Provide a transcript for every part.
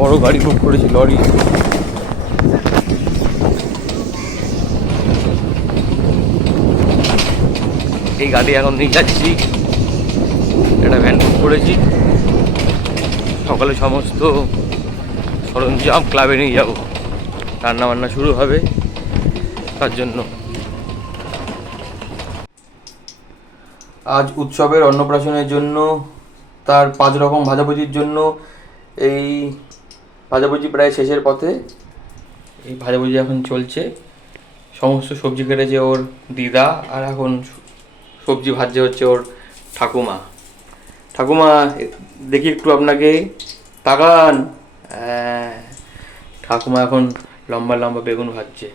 বড় গাড়ি বুক করেছি, লরি। এই গাড়ি এখন নিয়ে যাচ্ছি, একটা ভ্যান বুক করেছি। সকালে সমস্ত সরঞ্জাম ক্লাবে নিয়ে যাব, রান্নাবান্না শুরু হবে তার জন্য। আজ উৎসবের অন্নপ্রাশনের জন্য, তার 5 রকম ভাজাভুজির জন্য এই ভাজাভুজি প্রায় শেষের পথে। এই ভাজাভুজি এখন চলছে, সমস্ত সবজি কেটেছে ওর দিদা, আর এখন সবজি ভাজছে হচ্ছে ওর ঠাকুমা। ঠাকুমা দেখি একটু আপনাকে, তাকান। ঠাকুমা এখন লম্বা লম্বা বেগুন ভাজছে।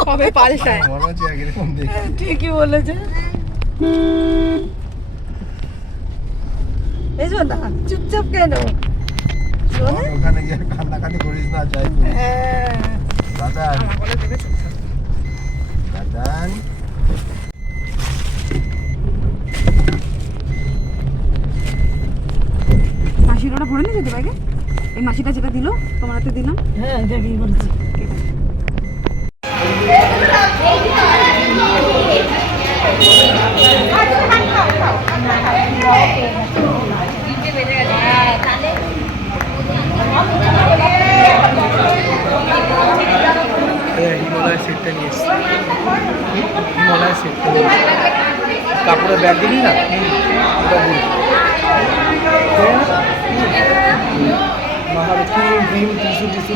কবে পাল্টায় ঠিকই বলেছে। এই শোন না, চুপচাপ কেন ওখানে গিয়ে কান্নাকাটি করিস না। যাই দাদা দাদা মাসির ওটা ভরে নিয়েছে বাইকে। এই মাসিটা যেটা দিল তোমার হাতে দিলাম। হ্যাঁ এটা কি বলছি। হিমালয়ের সেটটা নিয়ে এসছি, হিমালয়ের সেটটা কাপড়ের ব্যাগ দিবি না, টিস্যু টিস্যু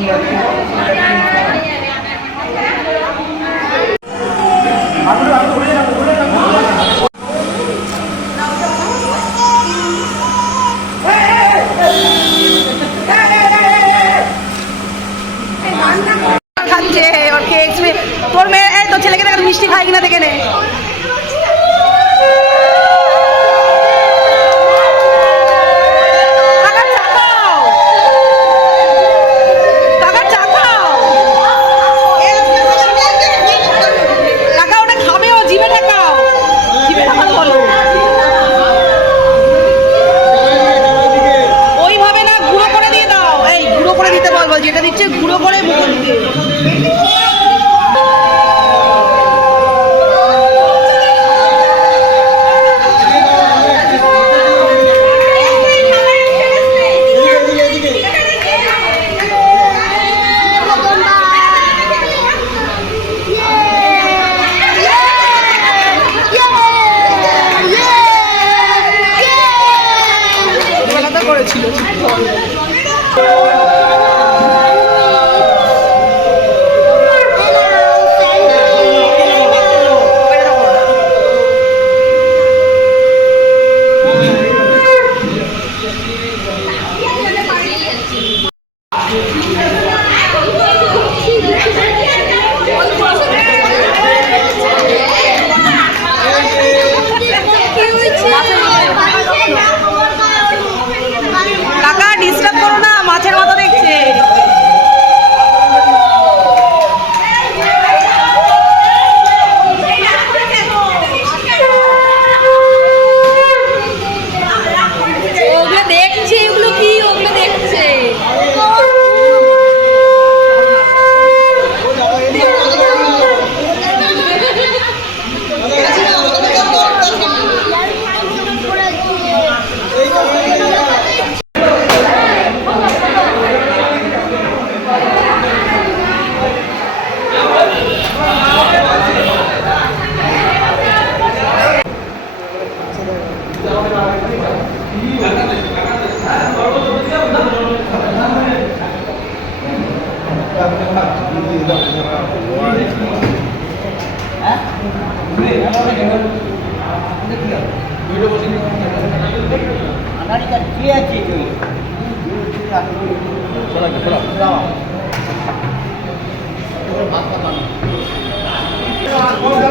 তোর মেয়ে তোর ছেলেকে দেখ মিষ্টি খাই কিনা দেখে নে। ওইভাবে না, গুঁড়ো করে দিয়ে দাও। এই গুঁড়ো করে দিতে বল, যেটা দিচ্ছে গুঁড়ো করে মুখে দিতে।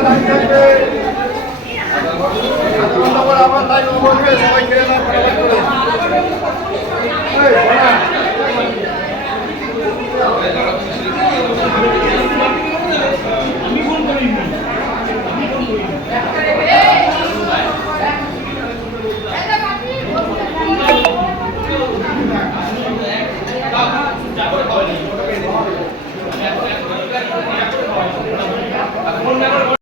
Gracias.